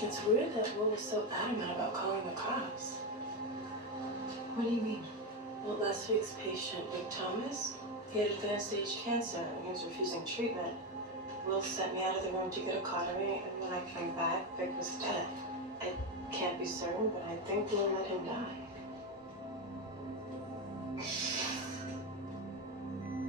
It's weird that Will was so adamant about calling the cops. What do you mean? Well, last week's patient, Nick Thomas, he had advanced stage cancer and he was refusing treatment. Will sent me out of the room to get a cautery, and when I came back, Vic was dead. I can't be certain, but I think Will let him die.